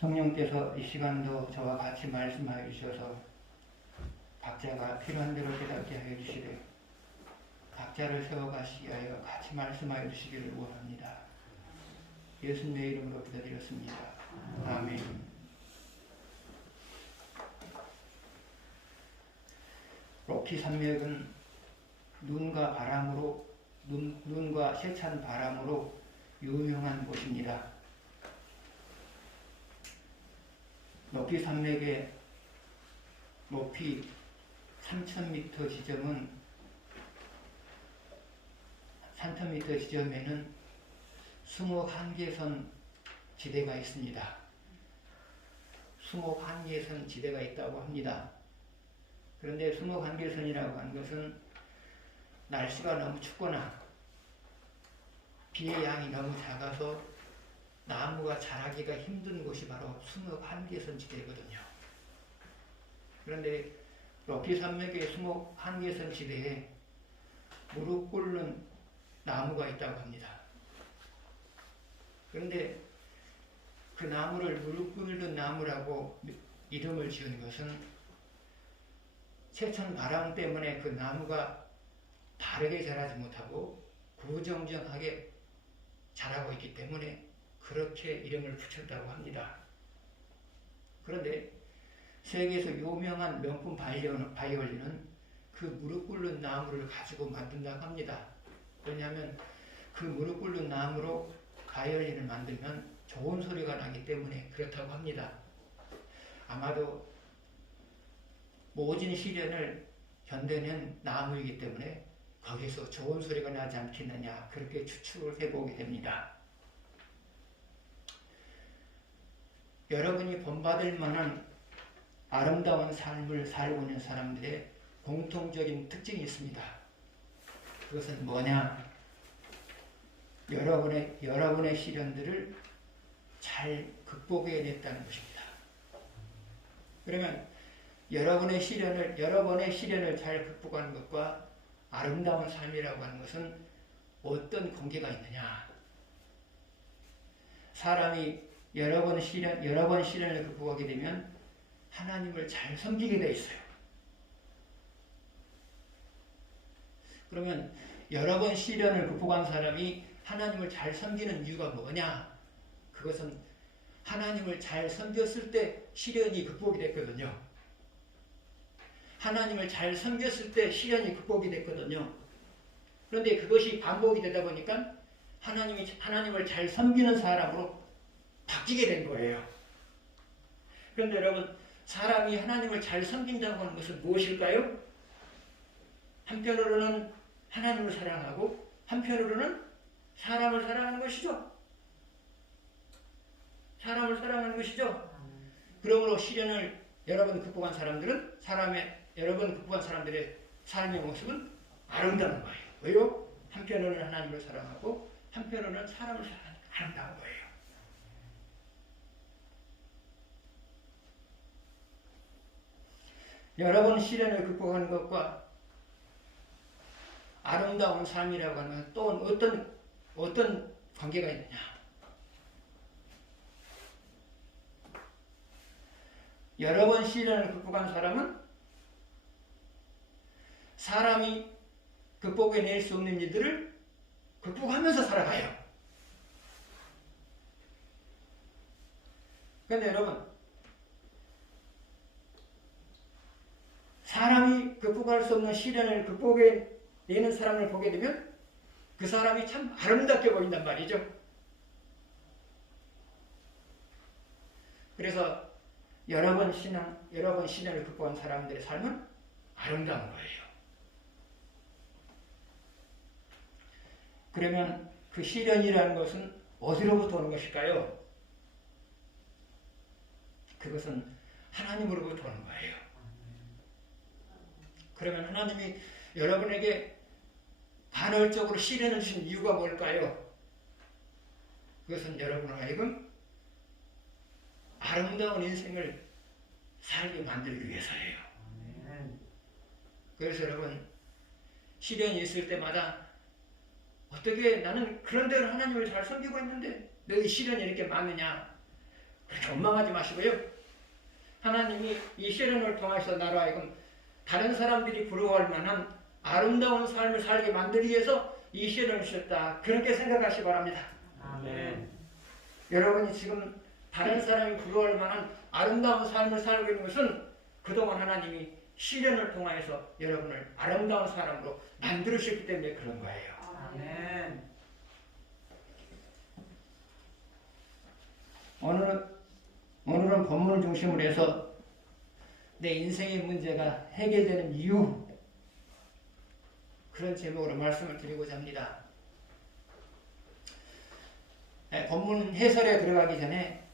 성령께서 이 시간도 저와 같이 말씀하여 주셔서 각자가 필요한 대로 깨닫게 하여 주시되 각자를 세워가시게 하여 같이 말씀하여 주시기를 원합니다. 예수님의 이름으로 기도드렸습니다. 아멘. 로키 산맥은 눈과 바람으로 눈과 세찬 바람으로 유명한 곳입니다. 로키 산맥의 높이 3,000m 지점은 3,000m 지점에는 21개선 지대가 있습니다. 21개선 지대가 있다고 합니다. 그런데 21개선이라고 하는 것은 날씨가 너무 춥거나 비의 양이 너무 작아서 나무가 자라기가 힘든 곳이 바로 21개선 지대거든요. 그런데 로키 산맥의 21개선 지대에 무릎 꿇는 나무가 있다고 합니다. 그런데 그 나무를 무릎 꿇는 나무라고 이름을 지은 것은 세찬 바람 때문에 그 나무가 바르게 자라지 못하고 구정정하게 자라고 있기 때문에 그렇게 이름을 붙였다고 합니다. 그런데 세계에서 유명한 명품 바이올린은 그 무릎 꿇는 나무를 가지고 만든다고 합니다. 왜냐하면 그 무릎 꿇는 나무로 바이올린을 만들면 좋은 소리가 나기 때문에 그렇다고 합니다. 아마도 모진 시련을 견뎌낸 나무이기 때문에 거기서 좋은 소리가 나지 않겠느냐 그렇게 추측을 해보게 됩니다. 여러분이 본받을 만한 아름다운 삶을 살고 있는 사람들의 공통적인 특징이 있습니다. 그것은 뭐냐? 여러분의 시련들을 잘 극복해냈다는 것입니다. 그러면 여러 번의 시련을 잘 극복하는 것과 아름다운 삶이라고 하는 것은 어떤 관계가 있느냐? 사람이 여러 번 시련을 극복하게 되면 하나님을 잘 섬기게 돼 있어요. 그러면 여러 번 시련을 극복한 사람이 하나님을 잘 섬기는 이유가 뭐냐? 그것은 하나님을 잘 섬겼을 때 시련이 극복이 됐거든요. 하나님을 잘 섬겼을 때 시련이 극복이 됐거든요. 그런데 그것이 반복이 되다 보니까 하나님을 잘 섬기는 사람으로 바뀌게 된 거예요. 그런데 여러분, 사람이 하나님을 잘 섬긴다고 하는 것은 무엇일까요? 한편으로는 하나님을 사랑하고 한편으로는 사람을 사랑하는 것이죠. 사람을 사랑하는 것이죠. 그러므로 시련을 여러 번 극복한 사람들은 여러 번 극복한 사람들의 삶의 모습은 아름다운 거예요. 왜요? 한편으로는 하나님을 사랑하고 한편으로는 사람을 사랑하는 아름다운 거예요. 여러 번 시련을 극복하는 것과 아름다운 삶이라고 하는 것은 또 어떤 관계가 있느냐? 여러 번 시련을 극복한 사람은 사람이 극복해낼 수 없는 일들을 극복하면서 살아가요. 그런데 여러분, 사람이 극복할 수 없는 시련을 극복해내는 사람을 보게 되면 그 사람이 참 아름답게 보인단 말이죠. 그래서 여러 번 시련을 극복한 사람들의 삶은 아름다운 거예요. 그러면 그 시련이라는 것은 어디로부터 오는 것일까요? 그것은 하나님으로부터 오는 거예요. 그러면 하나님이 여러분에게 간헐적으로 시련을 주신 이유가 뭘까요? 그것은 여러분을 하여금 아름다운 인생을 살게 만들기 위해서예요. 그래서 여러분, 시련이 있을 때마다 어떻게 나는 그런대로 하나님을 잘 섬기고 있는데 왜 시련이 이렇게 많느냐? 그렇게 원망하지 마시고요. 하나님이 이 시련을 통해서 나로 하여금 다른 사람들이 부러워할 만한 아름다운 삶을 살게 만들기 위해서 이 시련을 주셨다. 그렇게 생각하시기 바랍니다. 아멘. 여러분이 지금 다른 사람이 부러워할 만한 아름다운 삶을 살고 있는 것은 그동안 하나님이 시련을 통하여서 여러분을 아름다운 사람으로 만들으셨기 때문에 그런 거예요. 아멘. 오늘은 본문을 중심으로 해서 내 인생의 문제가 해결되는 이유, 그런 제목으로 말씀을 드리고자 합니다. 본문 해설에 들어가기 전에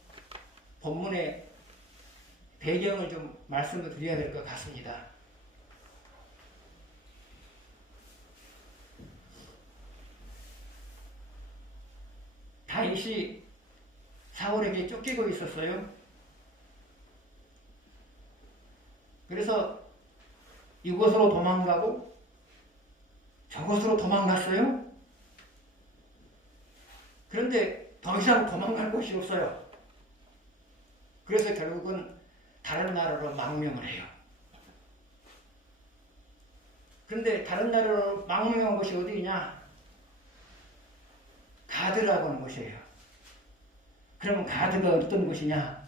본문의 배경을 좀 말씀을 드려야 될 것 같습니다. 다윗이 사울에게 쫓기고 있었어요. 그래서 이곳으로 도망가고 저곳으로 도망갔어요. 그런데 더 이상 도망갈 곳이 없어요. 그래서 결국은 다른 나라로 망명을 해요. 그런데 다른 나라로 망명한 곳이 어디냐? 가드라고 하는 곳이에요. 그러면 가드가 어떤 곳이냐?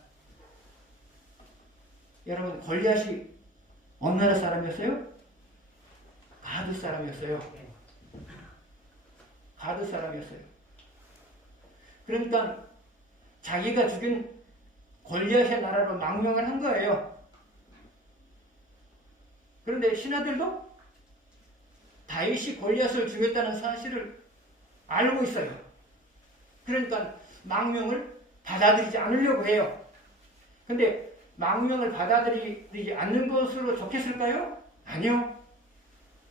여러분, 골리앗이 어느 나라 사람이었어요? 가드 사람이었어요. 가드 사람이었어요. 그러니까 자기가 죽인 골리앗의 나라로 망명을 한 거예요. 그런데 신하들도 다윗이 골리앗을 죽였다는 사실을 알고 있어요. 그러니까 망명을 받아들이지 않으려고 해요. 근데 망명을 받아들이지 않는 것으로 좋겠을까요? 아니요.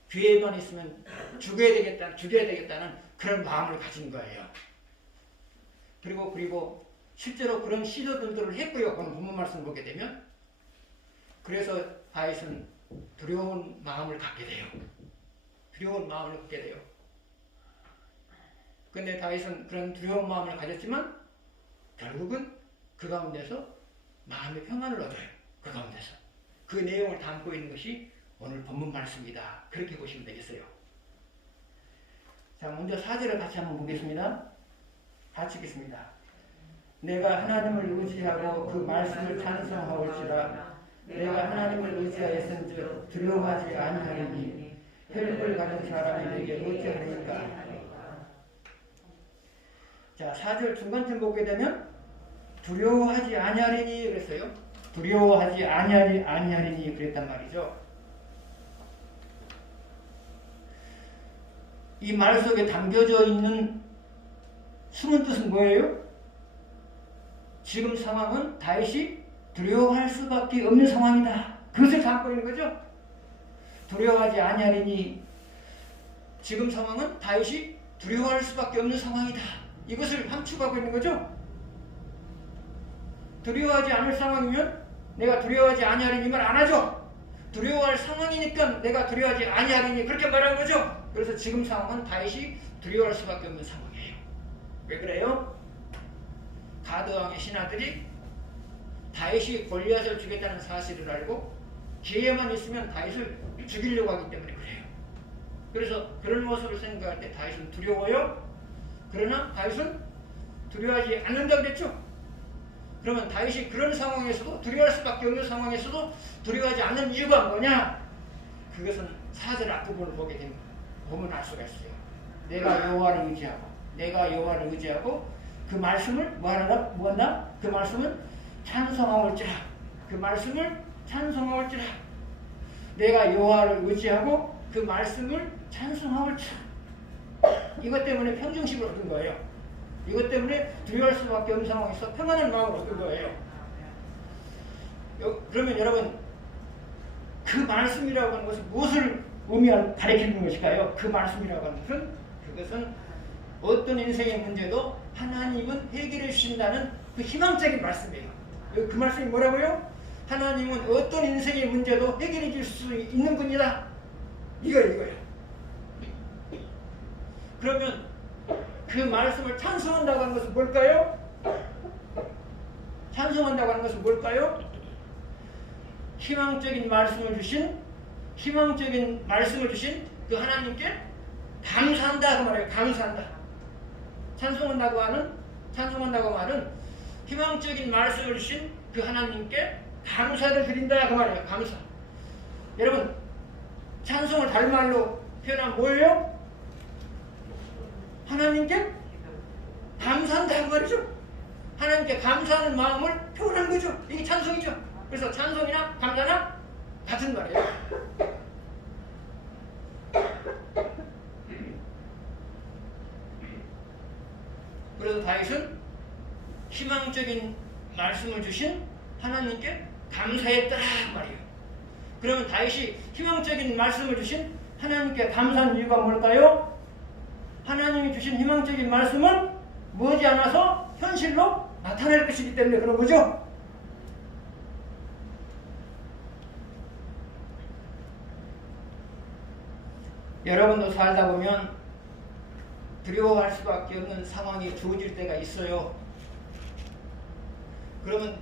기회만 있으면 죽여야 되겠다는 그런 마음을 가진 거예요. 그리고 실제로 그런 시도들을 했고요. 오늘 본문 말씀을 보게 되면. 그래서 다윗은 두려운 마음을 갖게 돼요. 두려운 마음을 갖게 돼요. 근데 다윗은 그런 두려운 마음을 가졌지만 결국은 그 가운데서 마음의 평안을 얻어요. 그 가운데서. 그 내용을 담고 있는 것이 오늘 본문 말씀입니다. 그렇게 보시면 되겠어요. 자, 먼저 4절을 같이 한번 보겠습니다. 같이 읽겠습니다. 내가 하나님을 의지하고 그 말씀을 찬송하올지라. 내가 하나님을 의지하였은즉 두려워하지 아니하리니 혈육을 가진 사람이 내게 어찌하리까. 자, 4절 중간쯤 보게 되면 두려워하지 아니하리니 그랬어요. 두려워하지 아니하리니 그랬단 말이죠. 이 말 속에 담겨져 있는 숨은 뜻은 뭐예요? 지금 상황은 다윗이 두려워할 수밖에 없는 상황이다. 그것을 담고 있는 거죠. 두려워하지 아니하리니 지금 상황은 다윗이 두려워할 수밖에 없는 상황이다. 이것을 함축하고 있는 거죠. 두려워하지 않을 상황이면 내가 두려워하지 아니하리니 말 안 하죠. 두려워할 상황이니까 내가 두려워하지 아니하리니 그렇게 말하는 거죠. 그래서 지금 상황은 다윗이 두려워할 수밖에 없는 상황이에요. 왜 그래요? 가드 왕의 신하들이 다윗이 골리앗을 죽였다는 사실을 알고 기회만 있으면 다윗을 죽이려고 하기 때문에 그래요. 그래서 그런 모습을 생각할 때 다윗은 두려워요. 그러나 다윗은 두려워하지 않는다고 그랬죠. 그러면 다윗이 그런 상황에서도 두려워할 수밖에 없는 상황에서도 두려워하지 않는 이유가 뭐냐? 그것은 4절 앞부분을 보게 되면 보면 알 수가 있어요. 내가 여호와를 의지하고 그 말씀을 뭐한다? 그 말씀은 찬송하올지라. 그 말씀을 찬송하올지라. 내가 여호와를 의지하고 그 말씀을 찬송하올지라. 이것 때문에 평정심을 얻은 거예요. 이것 때문에 두려워할 수밖에 없는 상황에서 평안한 마음을 얻은 거예요. 그러면 여러분, 그 말씀이라고 하는 것은 무엇을 가리키는 것일까요? 그 말씀이라고 하는 것은 그것은 어떤 인생의 문제도 하나님은 해결해 주신다는 그 희망적인 말씀이에요. 그 말씀이 뭐라고요? 하나님은 어떤 인생의 문제도 해결해 줄 수 있는 분이다. 이거예요. 그러면 그 말씀을 찬송한다고 하는 것은 뭘까요? 찬송한다고 하는 것은 뭘까요? 희망적인 말씀을 주신 그 하나님께 감사한다 그 말이에요. 감사한다. 찬송한다고 말은 희망적인 말씀을 주신 그 하나님께 감사를 드린다 그 말이에요. 감사. 여러분 찬송을 다른 말로 표현하면 뭐예요? 하나님께 감사한다 그 말이죠. 하나님께 감사하는 마음을 표현하는 거죠. 이게 찬송이죠. 그래서 찬송이나 감사나 같은 말이에요. 그래서 다윗은 희망적인 말씀을 주신 하나님께 감사했더라 말이에요. 그러면 다윗이 희망적인 말씀을 주신 하나님께 감사한 이유가 뭘까요? 하나님이 주신 희망적인 말씀은 머지않아서 현실로 나타날 것이기 때문에 그런 거죠. 여러분도 살다 보면 두려워할 수밖에 없는 상황이 주어질 때가 있어요. 그러면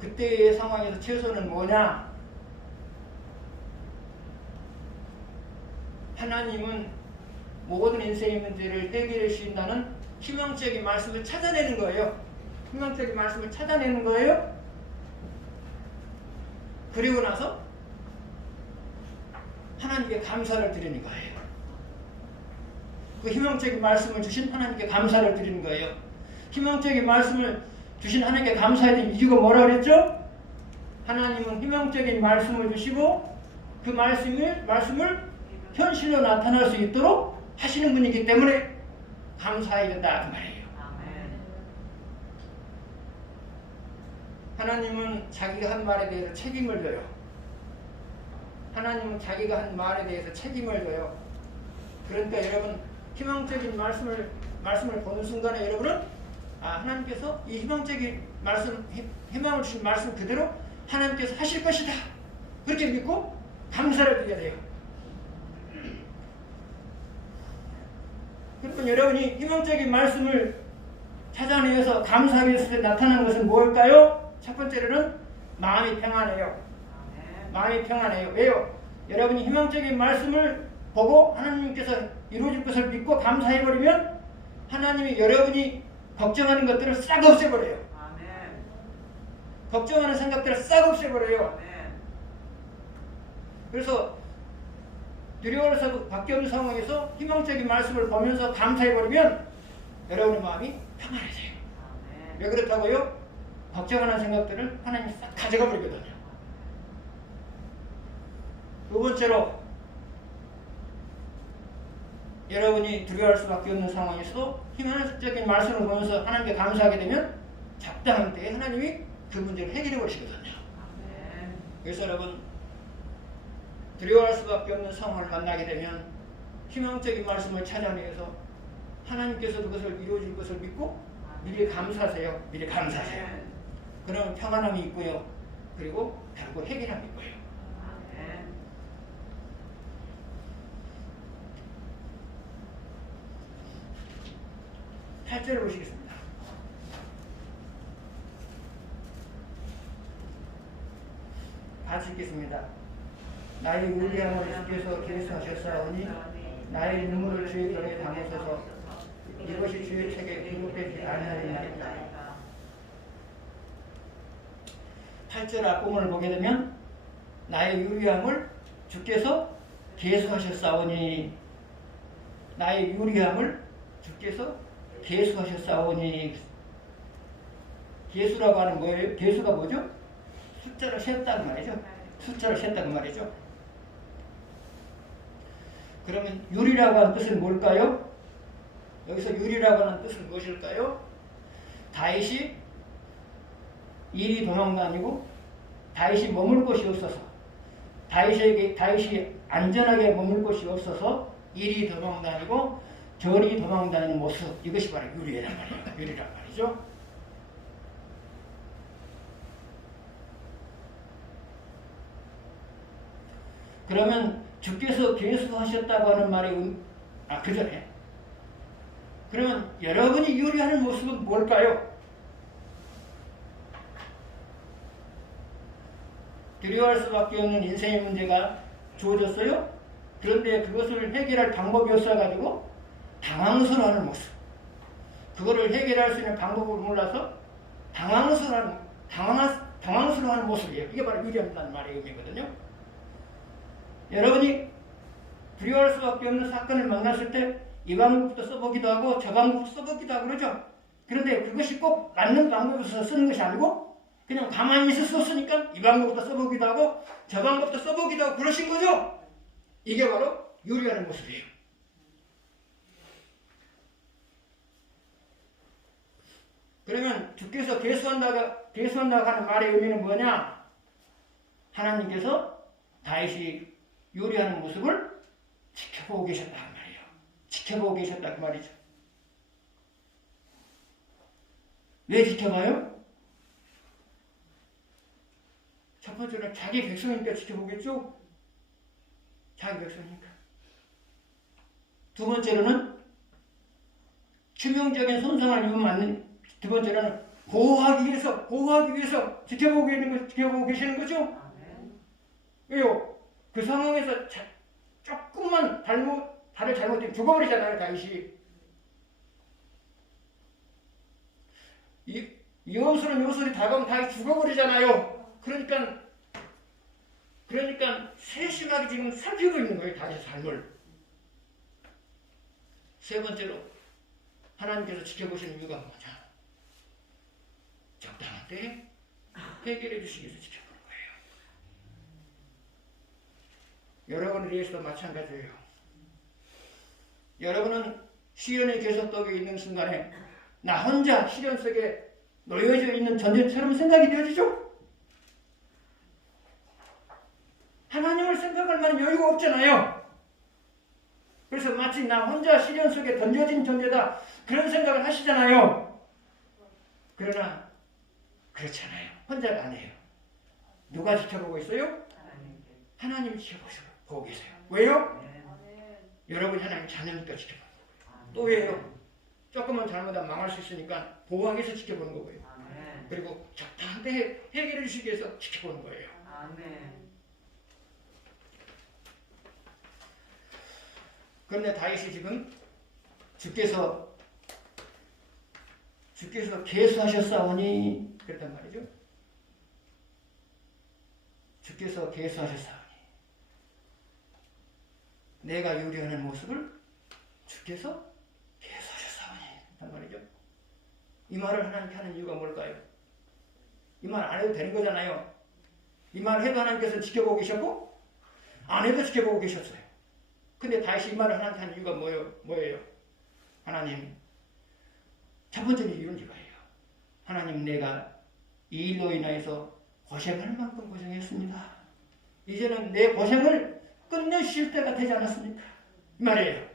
그때의 상황에서 최선은 뭐냐? 하나님은 모든 인생의 문제를 해결해 주신다는 희망적인 말씀을 찾아내는 거예요. 희망적인 말씀을 찾아내는 거예요. 그리고 나서 하나님께 감사를 드리는 거예요. 그 희망적인 말씀을 주신 하나님께 감사를 드리는 거예요. 희망적인 말씀을 주신 하나님께 감사해야 될 이유가 뭐라 그랬죠? 하나님은 희망적인 말씀을 주시고 그 말씀을 현실로 나타날 수 있도록 하시는 분이기 때문에 감사해야 된다 그 말이에요. 하나님은 자기가 한 말에 대해서 책임을 져요. 하나님은 자기가 한 말에 대해서 책임을 져요. 그러니까 여러분 희망적인 말씀을 보는 순간에 여러분은 하나님께서 이 희망적인 말씀, 희망을 주신 말씀 그대로 하나님께서 하실 것이다. 그렇게 믿고 감사를 드려야 돼요. 그러면 여러분이 희망적인 말씀을 찾아내서 감사하게 했을 때 나타나는 것은 뭘까요? 첫 번째로는 마음이 평안해요. 마음이 평안해요. 왜요? 여러분이 희망적인 말씀을 보고 하나님께서 이루어질 것을 믿고 감사해버리면 하나님이 여러분이 걱정하는 것들을 싹 없애버려요. 걱정하는 생각들을 싹 없애버려요. 그래서 두려워할 수밖에 없는 상황에서 희망적인 말씀을 보면서 감사해버리면 여러분의 마음이 평안해져요. 왜 그렇다고요? 걱정하는 생각들을 하나님이 싹 가져가 버리거든요. 두 번째로 여러분이 두려워할 수밖에 없는 상황에서 희망적인 말씀을 보면서 하나님께 감사하게 되면 적당한 때에 하나님이 그 문제를 해결해 버리시거든요. 그래서 여러분 두려워할 수밖에 없는 상황을 만나게 되면 희망적인 말씀을 찾아내서 하나님께서도 그것을 이루어질 것을 믿고 미리 감사하세요. 미리 감사하세요. 그러면 평안함이 있고요. 그리고 결국 해결함이 있고요. 8절을 보시겠습니다. 같이 읽겠습니다. 나의 의리함을 주께서 계수하셨사오니 나의 눈물을 주의 벽에 담으소서. 이것이 주의 책에 기록되지 아니하리이다. 8절 앞부분을 보게 되면 나의 유리함을 주께서 계수하셨사오니 나의 유리함을 주께서 계수하셨사오니 계수라고 하는 뭐예요? 계수가 뭐죠? 숫자를 셌다는 말이죠. 숫자를 셌다는 말이죠. 그러면 유리라고 하는 뜻은 뭘까요? 여기서 유리라고 하는 뜻은 무엇일까요? 다윗이 일이 도망다니고 다윗이 머물 곳이 없어서 다윗이 안전하게 머물 곳이 없어서 일이 도망다니고 절이 도망다니는 모습, 이것이 바로 유리란 말이에요. 유리란 말이죠. 그러면 주께서 계수하셨다고 하는 말이 그 전에 그러면 여러분이 유리하는 모습은 뭘까요? 두려워할 수밖에 없는 인생의 문제가 주어졌어요. 그런데 그것을 해결할 방법이 없어가지고 당황스러워하는 모습. 그거를 해결할 수 있는 방법을 몰라서 당황스러워하는 모습이에요. 이게 바로 유리한다는 말의 의미거든요. 여러분이 두려워할 수밖에 없는 사건을 만났을 때 이 방법부터 써보기도 하고 저 방법부터 써보기도 하고 그러죠. 그런데 그것이 꼭 맞는 방법에서 쓰는 것이 아니고 그냥 가만히 있을 수 없으니까 이 방법부터 써보기도 하고 저 방법부터 써보기도 하고 그러신 거죠. 이게 바로 유리하는 모습이에요. 그러면 주께서 계수한다고 하는 말의 의미는 뭐냐? 하나님께서 다윗이 요리하는 모습을 지켜보고 계셨다 그 말이에요. 지켜보고 계셨다 그 말이죠. 왜 지켜봐요? 첫 번째는 자기 백성이니까 지켜보겠죠? 자기 백성이니까. 두 번째로는 치명적인 손상을 입으면 두 번째로는 보호하기 위해서 지켜보고 계시는 거죠? 왜요? 그 상황에서 조금만 발을 잘못되면 죽어버리잖아요, 다윗이. 위험스러운 요소리 다가오면 다윗이 죽어버리잖아요. 그러니까 세심하게 지금 살피고 있는 거예요, 다윗의 삶을. 세 번째로 하나님께서 지켜보시는 이유가 뭐냐? 적당한 때 해결해 주시기 위해서 지켜보는 거예요. 여러분에 대해서도 마찬가지예요. 여러분은 시련의 계속덕에 있는 순간에 나 혼자 시련 속에 놓여져 있는 존재처럼 생각이 되어지죠? 하나님을 생각할 만한 여유가 없잖아요. 그래서 마치 나 혼자 시련 속에 던져진 존재다 그런 생각을 하시잖아요. 그러나 그렇잖아요. 혼자가 아니에요. 누가 지켜보고 있어요? 하나님이 지켜보고 계세요. 왜요? 여러분이 하나님 자녀니까 지켜보는 거고요. 또 왜요? 조금만 잘못하면 망할 수 있으니까 보호하기 위해서 지켜보는 거고요. 그리고 적당한 때 해결해 주시기 위해서 지켜보는 거예요. 그런데 다윗이 지금 주께서 계수하셨사오니 그랬단 말이죠. 주께서 계수하셨사오니 내가 요리하는 모습을 주께서 계수하셨사오니 그랬단 말이죠. 이 말을 하나님께 하는 이유가 뭘까요? 이 말 안 해도 되는 거잖아요. 이 말을 해도 하나님께서 지켜보고 계셨고 안 해도 지켜보고 계셨어요. 근데 다시 이 말을 하나님께 하는 이유가 뭐예요? 하나님, 첫 번째 이유는 이거예요. 하나님, 내가 이 일로 인하여서 고생할 만큼 고생했습니다. 이제는 내 고생을 끝내실 때가 되지 않았습니까? 이 말이에요.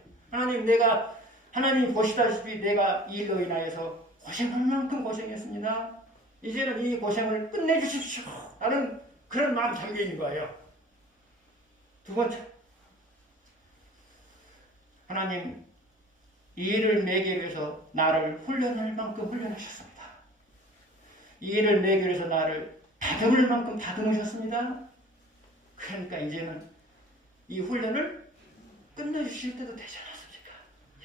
하나님 보시다시피 내가 이 일로 인하여서 고생할 만큼 고생했습니다. 이제는 이 고생을 끝내주십시오. 라는 그런 마음이 담겨 있는 거예요. 두 번째, 하나님, 이 일을 내게 위해서 나를 훈련할 만큼 훈련하셨습니다. 이 일을 내게 위해서 나를 다듬을 만큼 다듬으셨습니다. 그러니까 이제는 이 훈련을 끝내주실 때도 되지 않았습니까?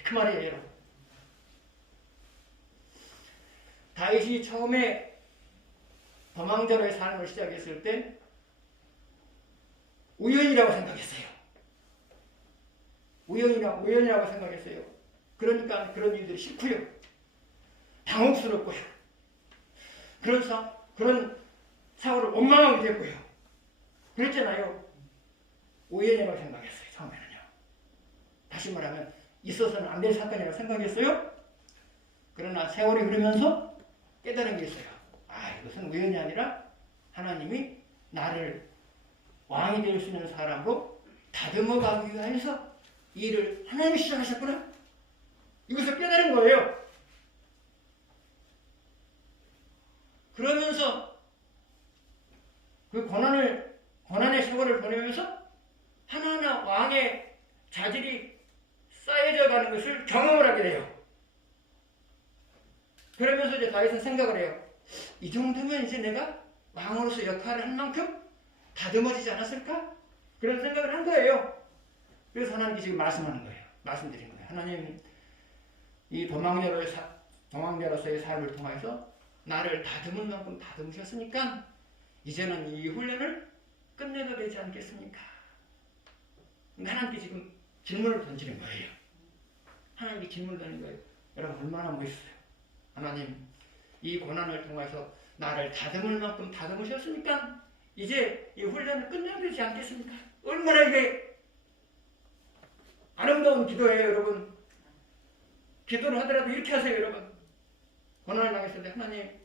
그 말이에요, 여러분. 다윗이 처음에 도망자로의 삶을 시작했을 때 우연이라고 생각했어요. 우연이라고 생각했어요. 그러니까 그런 일들이 싫고요. 당혹스럽고요. 그런 사고를 원망하게 됐고요. 그랬잖아요. 우연이라고 생각했어요. 처음에는요. 다시 말하면 있어서는 안 될 사건이라고 생각했어요. 그러나 세월이 흐르면서 깨달은 게 있어요. 이것은 우연이 아니라 하나님이 나를 왕이 될 수 있는 사람으로 다듬어 가기 위해서 이 일을 하나님이 시작하셨구나. 이것을 깨달은 거예요. 그러면서 그 고난의 세월을 보내면서 하나하나 왕의 자질이 쌓여져 가는 것을 경험을 하게 돼요. 그러면서 이제 다윗은 생각을 해요. 이 정도면 이제 내가 왕으로서 역할을 할 만큼 다듬어지지 않았을까? 그런 생각을 한 거예요. 그래서 하나님께 지금 말씀하는 거예요. 말씀드린 거예요. 하나님, 이 도망자로서의 삶을 통해서 나를 다듬을 만큼 다듬으셨으니까 이제는 이 훈련을 끝내도 되지 않겠습니까? 하나님께 지금 질문을 던지는 거예요. 하나님께 질문을 던지는 거예요. 여러분 얼마나 멋있어요. 하나님, 이 고난을 통해서 나를 다듬을 만큼 다듬으셨으니까 이제 이 훈련을 끝내야 되지 않겠습니까? 얼마나 이게 아름다운 기도예요, 여러분. 기도를 하더라도 이렇게 하세요, 여러분. 고난을 당했을 때 하나님,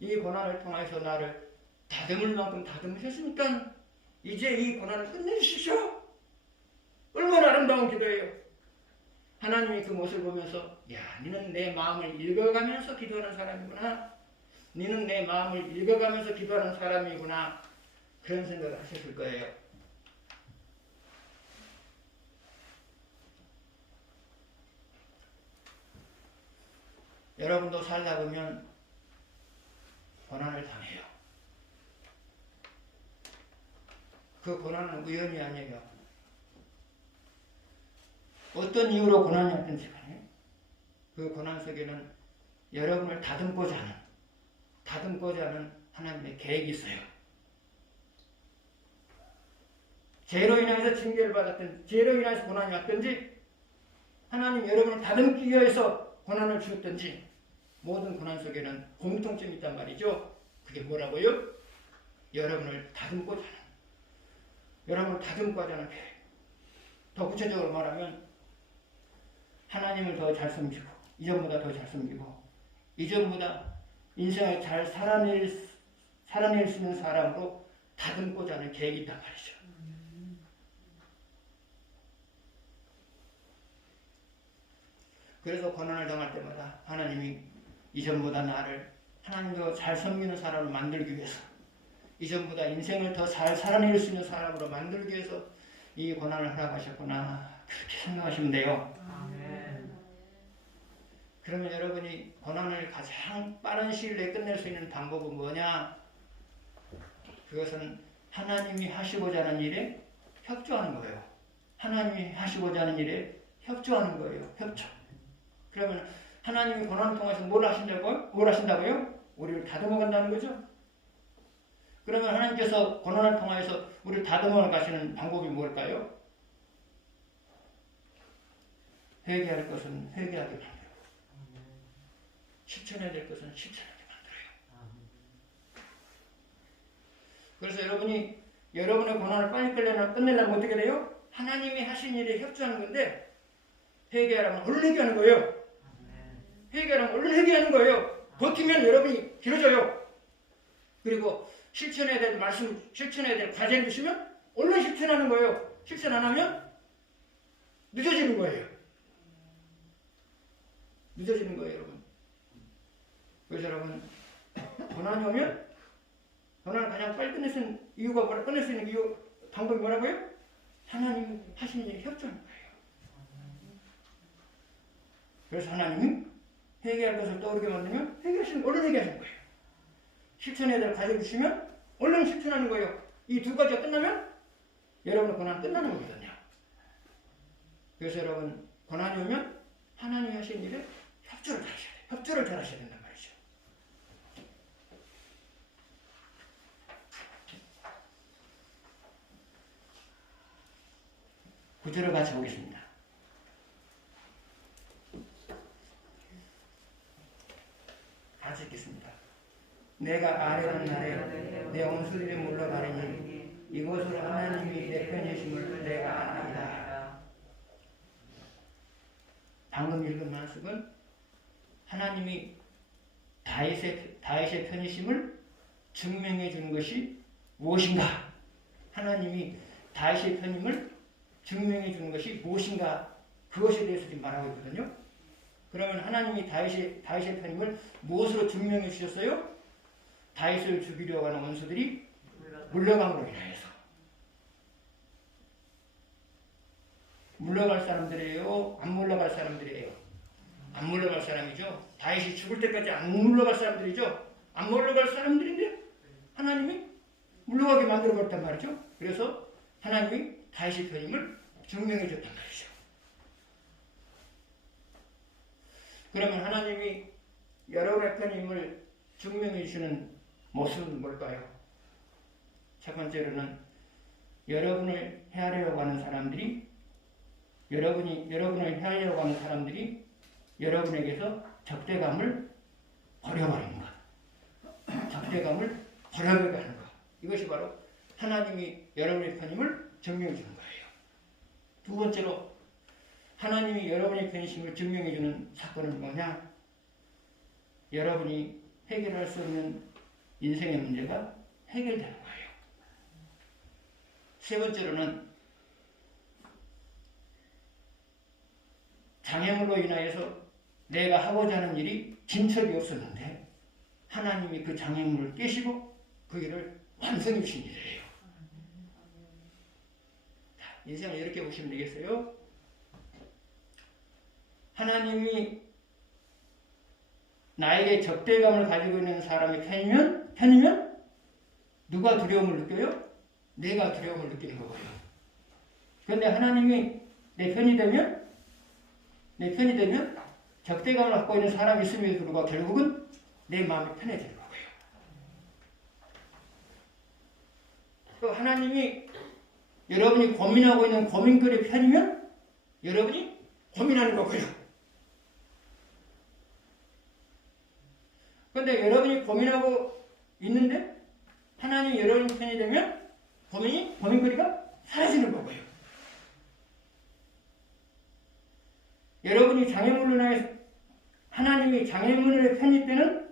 이 고난을 통해서 나를 다듬을 만큼 다듬으셨으니까 이제 이 고난을 끝내주십시오. 얼마나 아름다운 기도예요. 하나님이 그 모습을 보면서 야, 너는 내 마음을 읽어가면서 기도하는 사람이구나. 너는 내 마음을 읽어가면서 기도하는 사람이구나. 그런 생각을 하셨을 거예요. 여러분도 살다 보면 고난을 당해요. 그 고난은 우연이 아니에요. 어떤 이유로 고난이 왔든지 간에 그 고난 속에는 여러분을 다듬고자 하는 하나님의 계획이 있어요. 죄로 인해서 징계를 받았든지 죄로 인해서 고난이 왔든지 하나님 여러분을 다듬기 위해서 고난을 주었든지 모든 고난 속에는 공통점이 있단 말이죠. 그게 뭐라고요? 여러분을 다듬고자 하는, 여러분을 다듬고자 하는 계획. 더 구체적으로 말하면 하나님을 더 잘 섬기고 이전보다 더 잘 섬기고 이전보다 인생을 잘 살아낼 수 있는 사람으로 다듬고자 하는 계획이 있단 말이죠. 그래서 고난을 당할 때마다 하나님이 이전보다 나를 하나님도 잘 섬기는 사람으로 만들기 위해서, 이전보다 인생을 더 잘 살아낼 수 있는 사람으로 만들기 위해서 이 고난을 허락하셨구나, 그렇게 생각하시면 돼요. 아멘. 그러면 여러분이 고난을 가장 빠른 시일 내에 끝낼 수 있는 방법은 뭐냐? 그것은 하나님이 하시고자 하는 일에 협조하는 거예요. 하나님이 하시고자 하는 일에 협조하는 거예요. 협조. 그러면 하나님이 고난을 통해서 뭘 하신다고요? 우리를 다듬어 간다는 거죠. 그러면 하나님께서 고난을 통해서 우리를 다듬어 가시는 방법이 뭘까요? 회개할 것은 회개하게 만들고 실천해야 될 것은 실천하게 만들어요. 그래서 여러분이 여러분의 고난을 빨리 끝내려면 어떻게 돼요? 하나님이 하신 일에 협조하는 건데 회개하라면 얼른 회개하는 거예요. 회개하라면 얼른 회개하는 거예요. 버티면 여러분이 길어져요. 그리고 실천해야 될 말씀, 실천해야 될 과제를 주시면 얼른 실천하는 거예요. 실천 안 하면 늦어지는 거예요. 늦어지는 거예요, 여러분. 그래서 여러분, 고난이 오면 고난을 가장 빨리 끝낼 수 있는 이유가 뭐라, 끝낼 수 있는 이유, 방법이 뭐라고요? 하나님 하시는 일에 협조하는 거예요. 그래서 하나님이 회개할 것을 떠오르게 만들면 얼른 회개하시는 거예요. 실천해야 될 과제를 주시면 얼른 실천하는 거예요. 이 두 가지가 끝나면 여러분의 고난은 끝나는 거거든요. 그래서 여러분, 고난이 오면 하나님이 하신 일에 협조를 잘 하셔야 돼요. 협조를 잘 하셔야 된단 말이죠. 구절을 같이 보겠습니다. 같이 읽겠습니다. 내가 아뢰는 날에 내 온수들이 물러가리니 이곳으로 하나님이 내 편이심을 내가 아나이다. 방금 읽은 말씀은 하나님이 다윗의 편이심을 증명해 주는 것이 무엇인가? 하나님이 다윗의 편임을 증명해 주는 것이 무엇인가? 그것에 대해서 지금 말하고 있거든요. 그러면 하나님이 다윗의 편임을 무엇으로 증명해 주셨어요? 다윗을 죽이려고 하는 원수들이 물러감으로 인하여서. 물러갈 사람들이에요? 안 물러갈 사람들이에요? 안 물러갈 사람이죠. 다윗이 죽을 때까지 안 물러갈 사람들이죠. 안 물러갈 사람들인데 하나님이 물러가게 만들어버렸단 말이죠. 그래서 하나님이 다윗의 편임을 증명해줬단 말이죠. 그러면 하나님이 여러분의 편임을 증명해주시는 모습은 뭘까요? 첫 번째로는 여러분을 헤아리려고 하는 사람들이 여러분을 헤아리려고 하는 사람들이 여러분에게서 적대감을 버려버리는 것. 적대감을 버려버리게 하는 것. 이것이 바로 하나님이 여러분의 편임을 증명해 주는 거예요. 두 번째로 하나님이 여러분의 편이심을 증명해 주는 사건은 뭐냐? 여러분이 해결할 수 없는 인생의 문제가 해결되는 거예요. 세 번째로는 장애물로 인하여서 내가 하고자 하는 일이 진척이 없었는데 하나님이 그 장애물을 깨시고 그 일을 완성해 주신 일이에요. 인생을 이렇게 보시면 되겠어요. 하나님이 나에게 적대감을 가지고 있는 사람의 편이면 누가 두려움을 느껴요? 내가 두려움을 느끼는 거고요. 그런데 하나님이 내 편이 되면 적대감을 갖고 있는 사람이 있음에도 불구하고 결국은 내 마음이 편해지는 거고요. 또 하나님이 여러분이 고민하고 있는 고민거리 편이면 여러분이 고민하는 거고요. 그런데 여러분이 고민하고 있는데 하나님이 여러분 편이 되면 고민거리가 사라지는 거고요. 여러분이 장애물로 인해서 하나님이 장애물의 편일 때는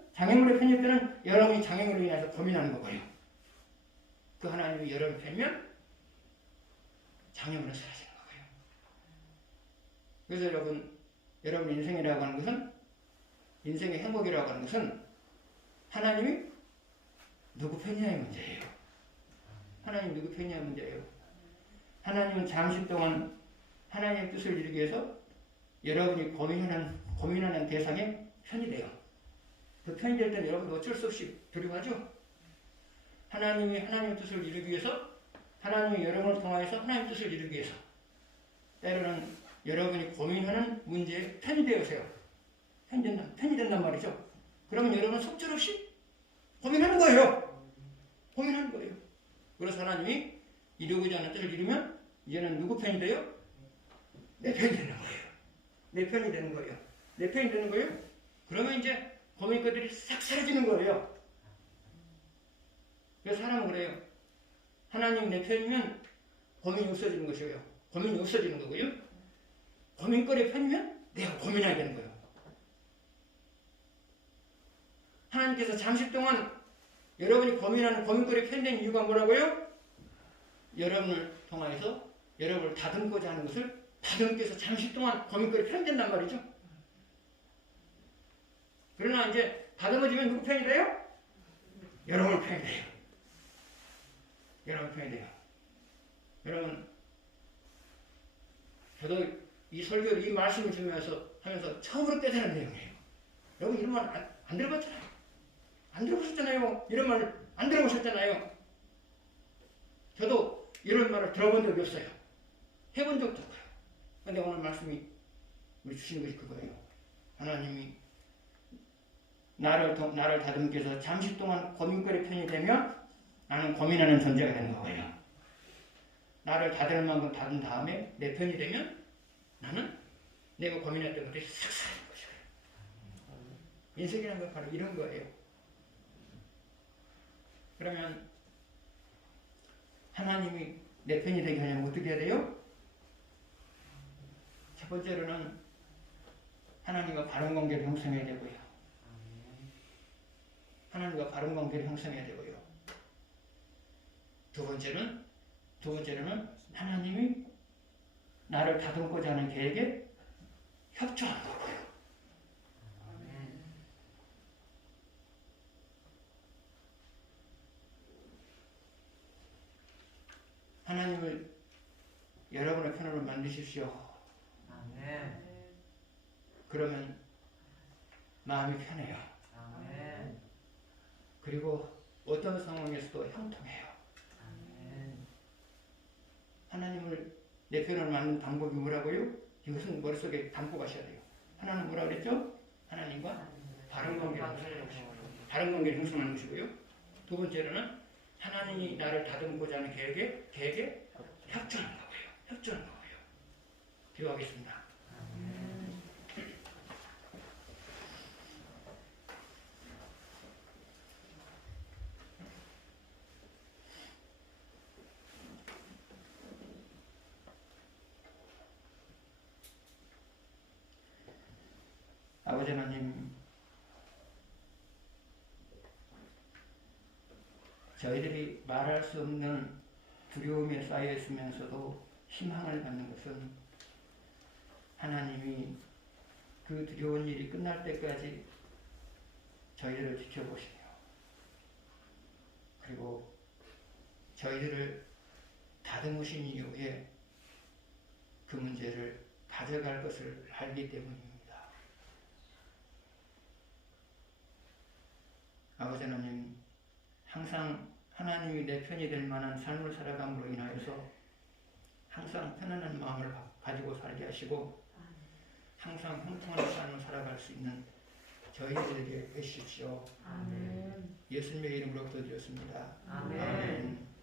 여러분이 장애물로 인해서 고민하는 거고요. 그 하나님이 여러분 편이면 장애물은 사라지는 거고요. 그래서 여러분 인생이라고 하는 것은 인생의 행복이라고 하는 것은 하나님이 누구 편이냐의 문제예요. 하나님 누구 편이냐의 문제예요. 하나님은 잠시 동안 하나님의 뜻을 이루기 위해서 여러분이 고민하는 대상의 편이 돼요. 그 편이 될 때는 여러분도 어쩔 수 없이 두려워하죠. 하나님이 하나님의 뜻을 이루기 위해서 하나님이 여러분을 통하여서 하나님의 뜻을 이루기 위해서 때로는 여러분이 고민하는 문제에 편이 되어서요. 편이 된단 말이죠. 그러면 여러분은 속절없이 고민하는 거예요. 고민하는 거예요. 그래서 하나님이 이루고자 하는 뜻을 이루면 이제는 누구 편이 돼요? 내 편이 되는 거예요. 내 편이 되는 거예요. 내 편이 되는 거예요? 그러면 이제 고민거리들이 싹 사라지는 거예요. 그래서 사람은 그래요. 하나님 내 편이면 고민이 없어지는 것이에요. 고민이 없어지는 거고요. 고민거리 편이면 내가 고민하게 되는 거예요. 하나님께서 잠시 동안 여러분이 고민하는 고민거리 편된 이유가 뭐라고요? 여러분을 통하여서 여러분을 다듬고자 하는 것을 다듬께서 잠시 동안 고민거리 편된단 말이죠. 그러나 이제 다듬어지면 누구 편이 돼요? 여러분 편이 돼요. 여러분 편이 돼요. 여러분, 저도 이 설교를 이 말씀을 하면서 처음으로 깨달은 내용이에요. 여러분 이런 말 안 들어봤잖아요. 안 들어보셨잖아요. 이런 말 안 들어보셨잖아요. 저도 이런 말을 들어본 적이 없어요. 해본 적도 없어요. 그런데 오늘 말씀이 우리 주신 것이 그거예요. 하나님이 나를 다듬기 위해서 잠시 동안 고민거리 편이 되면 나는 고민하는 존재가 되는 거예요. 나를 다듬을 만큼 다듬은 다음에 내 편이 되면 나는 내가 고민했던 것들이 싹 사라지는 것이에요. 인생이라는 건 바로 이런 거예요. 그러면 하나님이 내 편이 되게 하려면 어떻게 해야 돼요? 첫 번째로는 하나님과 바른 관계를 형성해야 되고요. 하나님과 바른 관계를 형성해야 되고요. 두 번째로는 하나님이 나를 다듬고자 하는 계획에 협조하는 거고요. 하나님을 여러분의 편으로 만드십시오. 아멘. 그러면 마음이 편해요. 아멘. 그리고 어떤 상황에서도 형통해요. 하나님을 내 편을 만든 방법이 뭐라고요? 이것은 머릿속에 담고 가셔야 돼요. 하나는 뭐라 그랬죠? 하나님과 바른 관계를 형성하는 것이고요. 바른 관계를 형성하는 것이고요. 두 번째로는 하나님이 나를 다듬고자 하는 계획에 협조하는 거고요. 협조하는 거고요. 기도하겠습니다. 아버지 하나님, 저희들이 말할 수 없는 두려움에 쌓여 있으면서도 희망을 갖는 것은 하나님이 그 두려운 일이 끝날 때까지 저희들을 지켜보시며 그리고 저희들을 다듬으신 이후에 그 문제를 가져갈 것을 알기 때문입니다. 아버지 하나님, 항상 하나님이 내 편이 될 만한 삶을 살아감으로 인하여서 항상 편안한 마음을 가지고 살게 하시고 항상 형통한 삶을 살아갈 수 있는 저희들에게 해주십시오. 아멘. 예수님의 이름으로 기도드렸습니다. 아멘. 아멘.